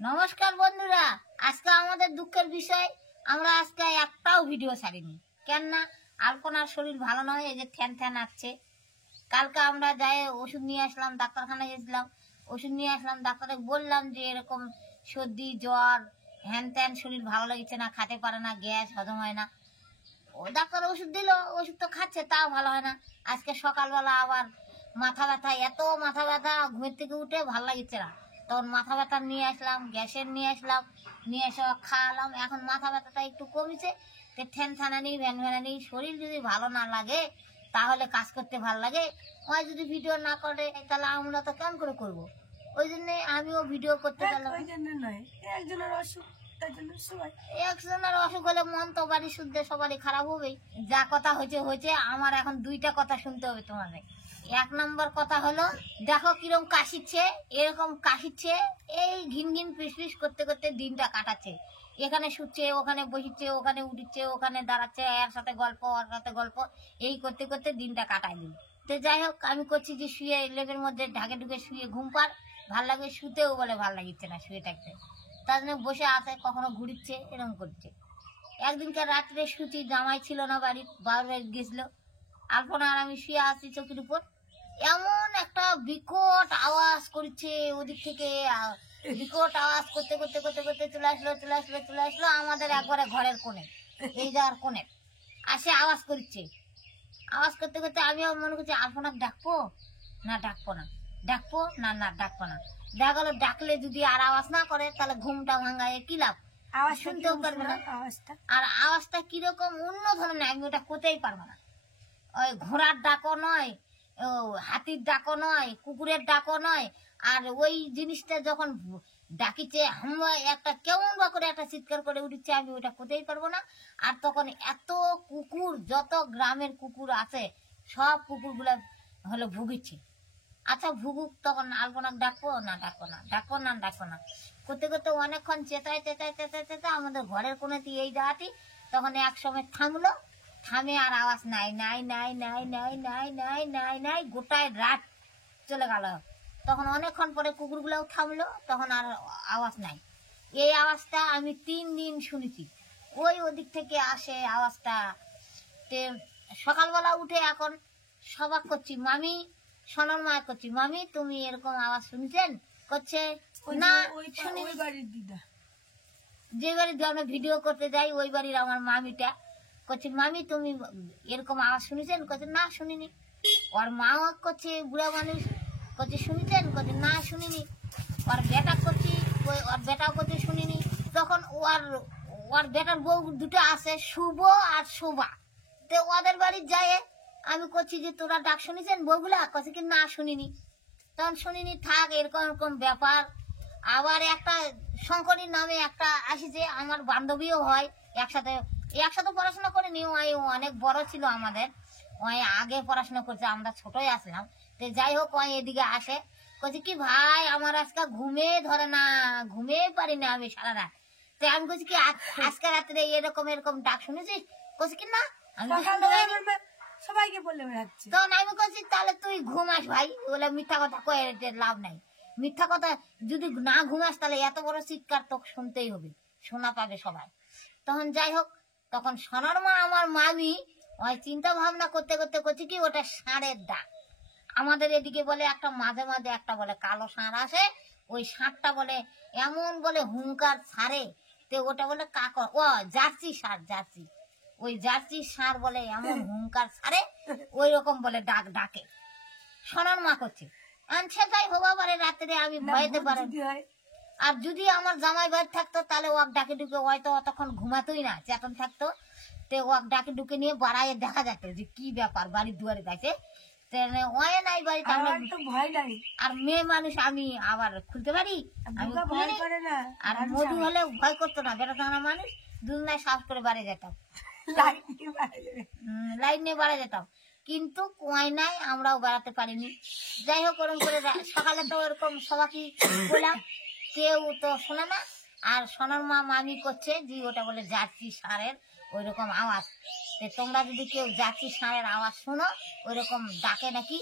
নমস্কার বন্ধুরা, আজকে আমাদের দুঃখের বিষয়, আমরা আজকে একটাও ভিডিও ছাড়িনি। কেন না, আলপনার শরীর ভালো নয়, এই যে ঠ্যান ঠ্যান আসছে। কালকে আমরা যাই ওষুধ নিয়ে আসলাম, ডাক্তারখানায় গেছিলাম, ওষুধ নিয়ে আসলাম। ডাক্তারে বললাম যে এরকম সর্দি জ্বর হ্যান ত্যান, শরীর ভালো লাগছে না, খেতে পারে না, গ্যাস হজম হয় না। ও ডাক্তার ওষুধ দিল, ওষুধ তো খাচ্ছে, তাও ভালো হয় না। আজকে সকালবেলা আবার মাথা ব্যথা, এত মাথা ব্যথা, ঘুমের থেকে উঠে ভালো লাগছে না। তখন মাথা ব্যথা নিয়ে আসলাম, গ্যাসের নিয়ে আসলাম, নিয়ে এসে খাওয়ালাম। এখন মাথা ব্যথাটা একটু কমেছে। ঠ্যান ঠানা নেই, ভ্যান ভ্যানা নেই। শরীর যদি ভালো না লাগে তাহলে কাজ করতে ভালো লাগে। ওই যদি ভিডিও না করে তাহলে আমরা তো কেমন করে করবো? ওই জন্য আমিও ভিডিও করতে গেলাম। একজনের অসুখ হলে মন তো বাড়ি শুদ্ধ সবারই খারাপ হবেই। যা কথা হয়েছে হয়েছে। আমার এখন দুইটা কথা শুনতে হবে তোমাদের। এক নম্বর কথা হলো, দেখো কিরকম কাশিচ্ছে, এরকম কাশিচ্ছে, এই ঘিন ঘিন পিস পিস করতে করতে দিনটা কাটাচ্ছে। এখানে শুচ্ছে, ওখানে বসিচ্ছে, ওখানে উঠিচ্ছে, ওখানে দাঁড়াচ্ছে, এর সাথে গল্প, ওর সাথে গল্প, এই করতে করতে দিনটা কাটাই দিই। তো যাই হোক, আমি করছি যে শুয়ে লেপের মধ্যে ঢাকে ঢুকে শুয়ে ঘুম পার, ভাল লাগবে। শুতেও বলে ভাল লাগিচ্ছে না, শুয়ে থাকতে। তার জন্য বসে আছে, কখনো ঘুরিচ্ছে, এরকম করছে। একদিনকার রাত্রে শুচি, জামাই ছিল না বাড়ি, বাবার গেছিল। আলপনা আর আমি শুয়ে আছি চোখের উপর, এমন একটা বিকট আওয়াজ করছে ওদিক থেকে। বিকট আওয়াজ করতে করতে করতে করতে চলে আসলো আমাদের একবারে ঘরের কোণে, এই যাওয়ার কোণে আসে আওয়াজ করছে। আওয়াজ করতে করতে আমি মনে করছি আলপনাকে ডাকবো না ডাকবো না, ডাকবো না না ডাকবো না। দেখা গেলো ডাকলে যদি আর আওয়াজ না করে তাহলে ঘুমটা ভাঙায় কি লাভ, আওয়াজ শুনতেও পারবে না। আর আওয়াজটা কিরকম অন্য ধরনের, আমি ওটা করতেই পারবো না। ওই ঘোড়ার ডাকও নয়, হাতির ডাকও নয়, কুকুরের ডাকও নয়। আর ওই জিনিসটা যখন ডাকিছে, আমরা একটা কেমন বা করে একটা চিৎকার করে উঠছে, আমি ওটা করতেই পারবো না। আর তখন এত কুকুর, যত গ্রামের কুকুর আছে সব কুকুরগুলা হলো ভুগিচ্ছে। আচ্ছা ভুগুক, তখন আলপনাক ডাকবো না ডাকবো না, ডাকবো না ডাকবো না করতে করতে অনেকক্ষণ চেঁচায় চেঁচায় চেঁচায় চেঁচায় আমাদের ঘরের কোণেতে এই জায়গাটি। তখন এক সময় থামলো, থামে আর আওয়াজ নাই নাই নাই নাই নাই নাই নাই নাই নাই, গোটায় রাত চলে গেল। তখন অনেকক্ষণ পরে কুকুরগুলোও থামলো, তখন আর আওয়াজ নাই। এই আওয়াজটা আমি 3 দিন শুনেছি, ওই ওদিক থেকে আসে আওয়াজটা। সকালবেলা উঠে এখন সবাক করছি, মামি, সোনার মা করছি, মামি তুমি এরকম আওয়াজ শুনছেন? করছে না শুনি। যে বাড়িতে আমরা ভিডিও করতে যাই ওই বাড়ির আমার মামিটা করছে, মামি তুমি এরকম আওয়াজ শুনেছেন? করছে না শুনিনি। ওর মা করছে, বুড়া মানুষ, করছে শুনেছেন? করছে না শুনিনি। ওর বেটা করছি, ওর বেটাও করছে শুনিনি। তখন ওর বেটার বউ দুটো আছে, শুভ আর শোভা। তো ওদের বাড়ি যায় আমি করছি যে তোরা ডাক শুনেছেন বউগুলা? করছে কি না শুনিনি। তখন শুনিনি, থাক, এরকম এরকম ব্যাপার। আবার একটা শঙ্করীর নামে একটা আসিছে, আমার বান্ধবীও হয়, একসাথে একসাথে পড়াশোনা করে নি। ওই অনেক বড় ছিল আমাদের, ওই আগে পড়াশোনা করছে, আমরা ছোটই আসলাম। তো যাই হোক, ওই এদিকে আসে, বলছে কি ভাই আমার আজকে ঘুমে ধরে না, ঘুমে পারি না আমি সারা রাত। তো আমি বলছি কি আজকে রাত্রে এরকম এরকম ডাক শুনেছিস? বলছি কি না, আমি সবাইকে বললে বেড়াচ্ছি। তখন আমি বলছি তাহলে তুই ঘুমাস ভাই, বলে মিথ্যা কথা কয়ে লাভ নাই। মিথ্যা কথা যদি না ঘুমাস তাহলে এত বড় চিৎকার তোকে শুনতেই হবে, শোনা পাবে সবাই। তখন যাই হোক, তখন সোনার মা আমার মামি ওই চিন্তা ভাবনা করতে করতে করছে কি ওটা ষাঁড়ের ডাক। আমাদের এদিকে বলে একটা মাঝে মাঝে একটা বলে কালো ষাঁড় আসে, ওই ষাঁড়টা বলে এমন বলে হুঙ্কার ছাড়ে, তো ওটা বলে কাকর, ও জার্সি ষাঁড়, জার্সি, ওই জার্সি ষাঁড় বলে এমন হুঙ্কার ছাড়ে, ওই রকম বলে ডাক ডাকে। সোনার মা করছে আনছে, তাই হবা পারে রাত্রে, আমি ভয়তে পারে। আর যদি আমার জামাই বাড়ি থাকতো তাহলে ওয়াক ডাকে ঢুকে, হয়তো অতক্ষণ ঘুমাতোই না, চেতন থাকতো। তো ওয়াক ডাকে ঢুকে নিয়ে বাড়ায় দেখা যেত যে কি ব্যাপার, বাড়ির দুয়ারে গাইছে। নাই বাড়িতে আর মেয়ে মানুষ, আমি আবার খুলতে পারি, আমি আর মধু হলে ভয় করতো না, বেটা টানা মানুষ, দুজনায় সাহস করে বাড়ি যেতাম, লাইন নিয়ে বাড়ি যেতাম। কিন্তু কুয়াই নাই, আমরাও বেড়াতে পারিনি। যাই হোক, ওরকম করে সকালে তো ওরকম সবাইকে বললাম, কেউ তো শোনে না। আর সোনার মা মামি করছে যে ওটা বলে জার্সি ষাঁড়ের ওই রকম আওয়াজ। তোমরা যদি কেউ যাচ্ছি ষাঁড়ের আওয়াজ শোনো ওইরকম ডাকে নাকি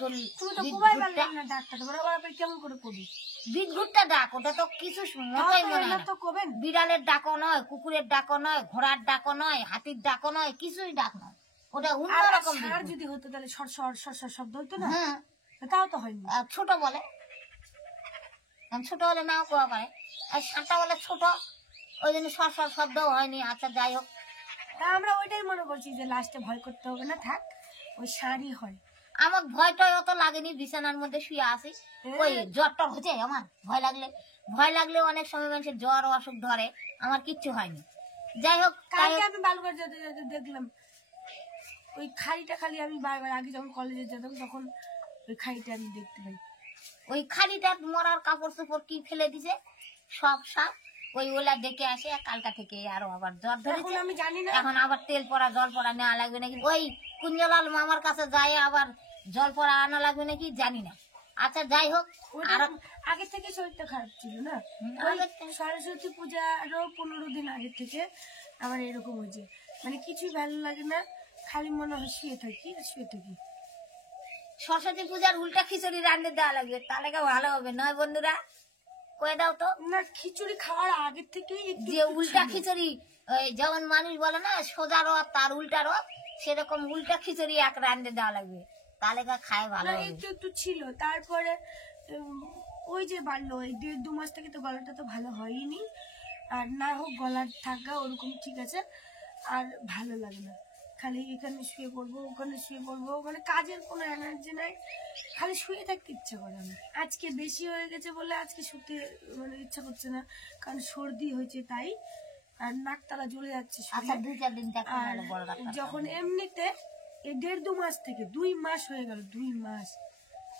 তুমি তো খুবই বিটঘুটটা পারলাম না ডাক্তার, তোমরা আবার কেমন করে করবি? বিটঘুটটা ডাক, ওটা তো কিছু মতোই মনে হয় না। তো করবেন বিড়ালের ডাকও নয়, কুকুরের ডাকও নয়, ঘোড়ার ডাকও নয়, হাতির ডাকও নয়, কিছুই ডাক নয়, ওটা অন্যরকম আর বিটঘুট। যদি হতো তাহলে সর সর সর সর শব্দ হতো না, হ্যাঁ, তাও তো হয়নি। আর ছোট বলে, ছোট হলে নাও কোয়া পারে, আর ষাঁড়টা বলে ছোট, ওই জন্য সর সর শব্দও হয়নি। আচ্ছা যাই হোক, তা আমরা ওইটাই মনে করছি যে লাস্টে ভয় করতে হবে না, থাক ওই সারই হয়। আমার ভয়টা অত লাগেনি, বিছানার মধ্যে শুয়ে আসি, ওই জ্বরটা হচ্ছে আমার ভয় লাগলে অনেক সময় মানুষের জ্বর অসুখ ধরে, আমার কিচ্ছু হয়নি। যাই হোক, কালকে আমি বালুঘাট যেতে যেতে দেখলাম ওই খাড়িটা, খালি আমি বারবার আগে যখন কলেজে যেতাম তখন ওই খাড়িটা আমি দেখতে পাই। ওই খালিটা মরার কাপড় চোপড় কি ফেলে দিছে সব সাপ, ওই ওলা ডেকে আসে কালকা থেকে আরো আবার জ্বর এখন ধরেছে। আমি জানি না, এখন আবার তেল পড়া জল পড়া নেওয়া লাগবে নাকি, ওই কুঞ্জলাল মামার কাছে যায় আবার জল পড়া আনা লাগবে নাকি জানি না। আচ্ছা যাই হোক, ওটা আর আগে থেকে শরীরটা খারাপ ছিল না, ওই সরস্বতী পূজা আরো 15 দিন আগে থেকে আমার এরকম হয়েছে, মানে কিছুই ভালো লাগে না, খালি মনে হয় শুয়ে থাকি আর শুয়ে থাকি। সরস্বতী পূজার উল্টা খিচুড়ি রান্না দেওয়া লাগবে, তাহলে কেউ ভালো হবে নয় বন্ধুরা, কয়ে দাও তো। না খিচুড়ি খাওয়ার আগে থেকেই একটু যে উল্টা খিচুড়ি, ওই যেমন মানুষ বলে না সোজা রথ তার উল্টা রথ, সেরকম উল্টা খিচুড়ি এক রান্না দেওয়া লাগবে, তাহলে খায় ভালো হবে। একটু একটু ছিল, তারপরে ওই যে বাড়লো ওই 1.5-2 মাস থেকে তো গলাটা তো ভালো হয়নি, আর না হোক গলার থাকা ওরকম ঠিক আছে, আর ভালো লাগে না, খালি এখানে শুয়ে পড়বো ওখানে শুয়ে পড়বো, ওখানে কাজের কোনো এনার্জি নাই, খালি শুয়ে থাকতে ইচ্ছা করে না। আজকে বেশি হয়ে গেছে বলে আজকে শুতে মানে ইচ্ছা করছে না, কারণ সর্দি হয়েছে তাই, আর নাকতালা জ্বলে যাচ্ছে শুয়ে। আচ্ছা 2-4 দিন থাকতে আর ভালো বড় ডাক্তার। যখন এমনিতে এই 1.5-2 মাস থেকে 2 মাস হয়ে গেল, 2 মাস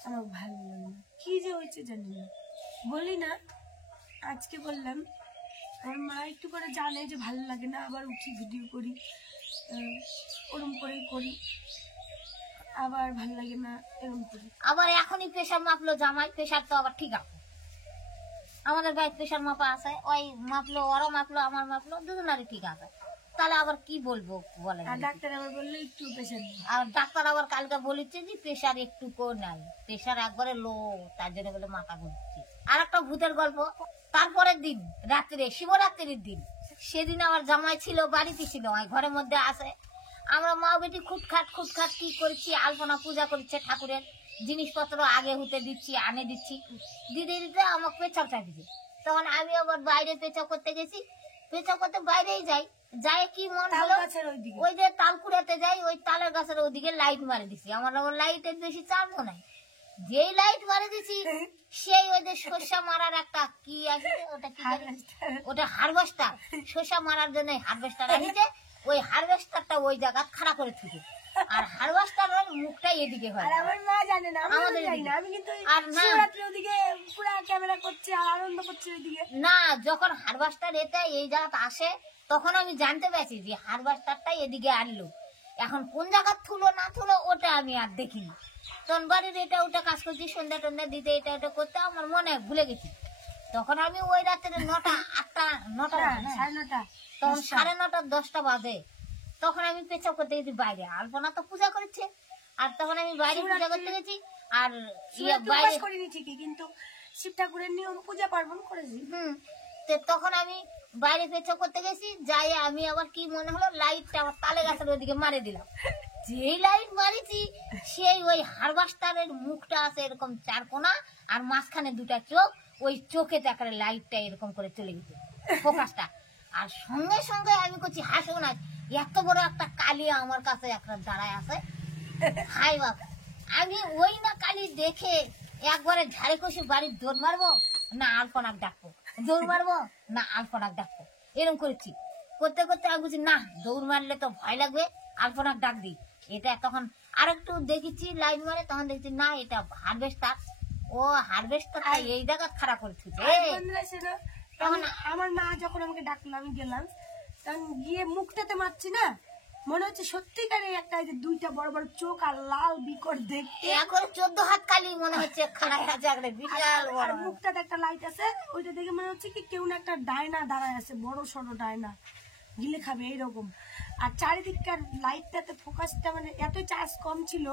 আমার ভালো লাগে না, কি যে হয়েছে জানি না, বলি না আজকে বললাম, আমার মা একটু করে জানে যে ভালো লাগে না, আবার উঠি ভিডিও করি, ওরম করেই করি, আবার ভালো লাগে না এরকম করি। আবার এখনই প্রেশার মাপলো জামাই, প্রেশার তো আবার ঠিক আছে, আমাদের বাড়ির প্রেশার মাপা আছে, ওই মাপলো ওরা মাপলো আমার মাপলো দুজনারই ঠিক আছে, তাহলে আবার কি বলবো বলে। আর ডাক্তার আবার বললো একটু পেশেন্ট, আর ডাক্তার আবার কালকে বলেছে যে প্রেশার একটু কো নাই, প্রেশার একবারে লো, তার জন্য বলে মাথা ঘুরছে। আর একটা ভূতের গল্প, তারপরের দিন রাত্রে শিবরাত্রির দিন, সেদিন আমার জামাই ছিল বাড়িতে ছিল, ওই ঘরের মধ্যে আছে, আমরা মা বেটি খুটখাট কি করছি, আলপনা পূজা করছে, ঠাকুরের জিনিসপত্র আগে হতে দিচ্ছি, আনে দিচ্ছি, দিতে দিতে আমাকে পেঁচাও চাপিছে, তখন আমি আবার বাইরে পেঁচাও করতে গেছি, পেঁচাও করতে বাইরেই যাই, যাই কি মন তাল হলো গাছের ওইদিকে ওই যে তাল কুড়াতে যাই, ওই তালের গাছের ওদিকে লাইট মারে দিছি, আমার আবার লাইটের বেশি চাপও নাই, যেই লাইট মারে দিছি সেই ওই যে শস্যা মারার একটা কি আছে ওটা কি জানি? ওটা হারভেস্টার, শস্যা মারার জন্য হারভেস্টার আনিছে, ওই হারভেস্টারটা ওই জায়গা খাড়া করে থুকে, আর হারভেস্টারের মুখটা এদিকে হয়, আর আমার মা জানে না, আমি আমাদের জানি না, এদিকে। আমি কিন্তু আর না শিবরাত্রি ওদিকে পুরো ক্যামেরা করছি আর আনন্দ করছি ওইদিকে। না, যখন হারভেস্টার এটা এই জায়গাতে আসে তখন আমি জানতে পারছি যে হারভেস্টারটা এদিকে আনলো, এখন কোন জায়গা থুলো না থুলো ওটা আমি আর দেখিনি, তখন বাড়ির এটা ওটা কাজ করছি, সন্ধ্যা টন্ধ্যা দিতে এটা ওটা করতে আমার মনে ভুলে গেছি, তখন আমি ওই রাত্রে 9টা 8টা 9টা বাজে না? 9:30 তখন 9:30 10টা বাজে, তখন আমি পেছাব করতে গেছি বাইরে, আলপনা তো পূজা করেছে, আর তখন আমি বাইরে পূজা করতে গেছি, আর বাইরে করিনি ঠিকই, কিন্তু শিব ঠাকুরের নিয়ম পূজা পার্বণ করেছি। তখন আমি বাইরে পেছাব করতে গেছি, যাই আমি আবার কি মনে হলো লাইটটা আমার তালে গাছের ওইদিকে মারে দিলাম, যেই লাইট মারিছি সেই ওই হারভেস্টারের মুখটা আছে এরকম 4 কোণা, আর মাঝখানে 2টা চোখ, ওই চোখে তাকারে লাইটটা এরকম করে চলে গেছে ফোকাসটা, আর সঙ্গে সঙ্গে আমি করছি হাসো না, এত বড় একটা কালি আমার কাছে একটা দাঁড়ায় আছে, হাই বাপ, আমি ওই না কালি দেখে একবারে ঝাড়ে কষে বাড়ির দৌড় মারবো না আলপনাক ডাকবো, দৌড় মারবো না আলপনাক ডাকবো, এরকম করেছি, করতে করতে আমি বুঝি না দৌড় মারলে তো ভয় লাগবে, আলপনাক ডাক দিই, এটা তখন আর একটু দেখেছি লাইন মারে, তখন দেখছি না এটা হারভেস্টার, ও হারভেস্টারটা এই জায়গা খারাপ করেছে। তখন আমার মা যখন আমাকে ডাকলো আমি গেলাম, তখন গিয়ে মুখটাতে মারছি না, মনে হচ্ছে সত্যিকারে একটা এই যে 2টা বড় বড় চোখ আর লাল বিকট দেখতে, এখন 14 হাত কালি মনে হচ্ছে খাড়ায় আছে একটা বিশাল আর বড়, মুখটাতে একটা লাইট আছে, ওইটা দেখে মনে হচ্ছে কি কেউ না একটা ডায়না দাঁড়ায় আছে, বড় সড়ো ডায়না, গিলে খাবে এইরকম। আর চারিদিককার লাইটটাতে ফোকাসটা মানে এত চার্জ কম ছিল,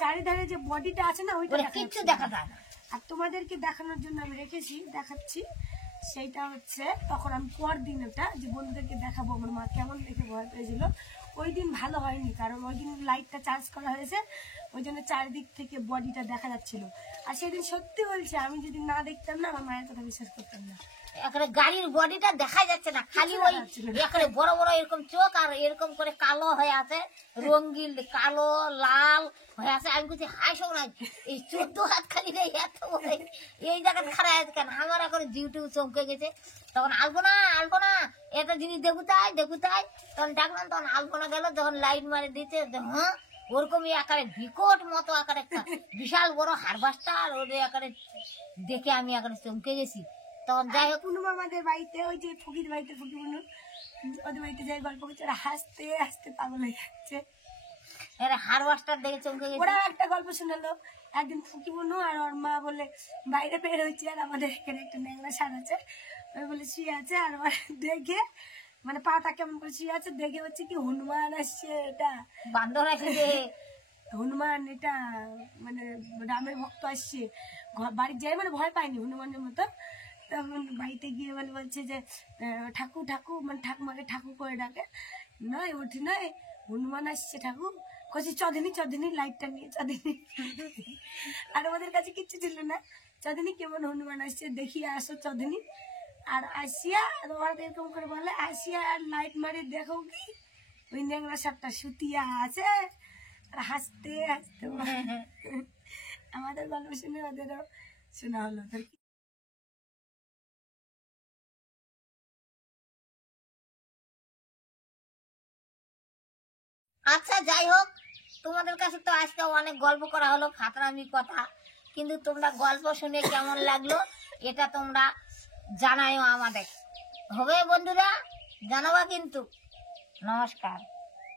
চারিধারে যে বডিটা আছে না ওইটা কিচ্ছু দেখা দেখা যায় না। আর তোমাদেরকে দেখানোর জন্য আমি রেখেছি, দেখাচ্ছি। সেইটা হচ্ছে তখন আমি পর দিন ওটা যে বন্ধুদেরকে দেখাবো আমার মা কেমন দেখে ভয় পেয়েছিল। ওই দিন ভালো হয়নি, কারণ ওই দিন লাইটটা চার্জ করা হয়েছে, ওই জন্য চারিদিক থেকে বডিটা দেখা যাচ্ছিল। আর সেদিন সত্যি বলছি, আমি যদি না দেখতাম না আমার মায়ের কথা বিশ্বাস করতাম না। এখানে গাড়ির বডিটা দেখা যাচ্ছে না, খালি ওই এখানে বড় বড় এরকম চোখ আর এরকম করে কালো হয়ে আছে, রঙিন কালো লাল হয়ে আছে। আমি বলছি হাসো না, এই 14 হাত খালি নেই এত বড়, এই জায়গায় খারাপ আছে কেন? আমার এখন জিউটিউ চমকে গেছে। তখন আলপনা এটা জিনিস দেখুতাই তখন ডাকলাম, তখন আলপনা গেল, যখন লাইট মারে দিতে হ্যাঁ ওরকমই আকারে বিকট মতো আকারে একটা বিশাল বড় হারবাসটা, আর ওদের আকারে দেখে আমি আকারে চমকে গেছি। তখন যাই হোক, পুনম আমাদের বাড়িতে, ওই যে ফকির বাড়িতে, ফকির পুনম ওদের বাড়িতে যাই গল্প করছে, ওরা হাসতে হাসতে পাগল হয়ে যাচ্ছে। এরা হারবাসটা দেখে চমকে গেছে। ওরা একটা গল্প শোনালো, একদিন ফুকি বোনু আর ওর মা বলে বাইরে বের হয়েছে, আর আমাদের এখানে একটা ন্যাংরা সার আছে, ওই বলে শুয়ে আছে, আর ওর দেখে মানে পাটা কেমন করে শুয়ে আছে দেখে হচ্ছে কি হনুমান আসছে, এটা বান্দর আসছে, হনুমান, এটা মানে রামের ভক্ত আসছে। বাড়ি যাই মানে ভয় পায়নি হনুমানের মতো। তখন বাড়িতে গিয়ে মানে বলছে যে ঠাকুর ঠাকুর, মানে ঠাকুমাকে ঠাকুর করে ডাকে, নয় উঠি নয় হনুমান আসছে ঠাকুর, কছি চদিনী লাইটটা নিয়ে চদিনী। আর আমাদের কাছে কিচ্ছু ছিল না, চদিনী কেমন হনুমান আসছে দেখিয়ে আসো চদিনী। আর আসিয়া তোমার এরকম করে বলে, আসিয়া আর লাইট মারে দেখো কি ওই ন্যাংরা সাপটা সুতিয়া আছে, আর হাসতে হাসতে আমাদের গল্প শুনে ওদেরও শোনা হলো। আচ্ছা যাই হোক, তোমাদের কাছে তো আজকে অনেক গল্প করা হলো, ফাতরামি কথা, কিন্তু তোমরা গল্প শুনে কেমন লাগলো এটা তোমরা জানাও আমাদের, হবে বন্ধুরা, জানাবা কিন্তু। নমস্কার।